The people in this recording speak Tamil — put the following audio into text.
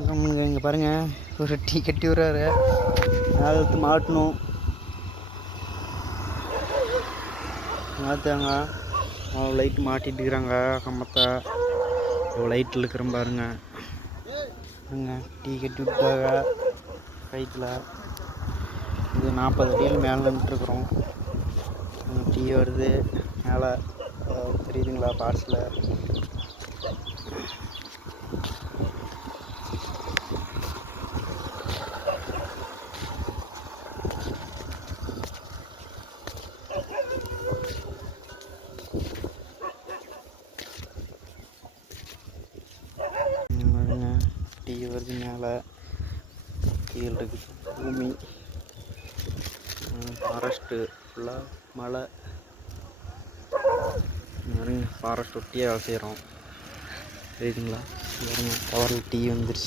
இங்கே பாருங்கள், ஒரு டீ கட்டி விட்றாரு. எடுத்து மாட்டணும். மாற்றாங்க. லைட் மாட்டிட்டு இருக்கிறாங்க கம்பத்தை. லைட்டில் இருக்கிற பாருங்க. டீ கட்டி விட்டாங்க கைத்தில். இது 40 அடியில் மேலே நின்றுட்டுருக்குறோம். டீ வருது மேலே, தெரியுதுங்களா பார்ஸில். டீ வருது மேலே, கீழே இருக்குது பூமி. ஃபாரஸ்ட்டு ஃபுல்லாக மலை. ஃபாரஸ்ட் ஒட்டியே வேலை செய்கிறோம். தெரியுதுங்களா? பவரில் டீ வந்துருச்சு.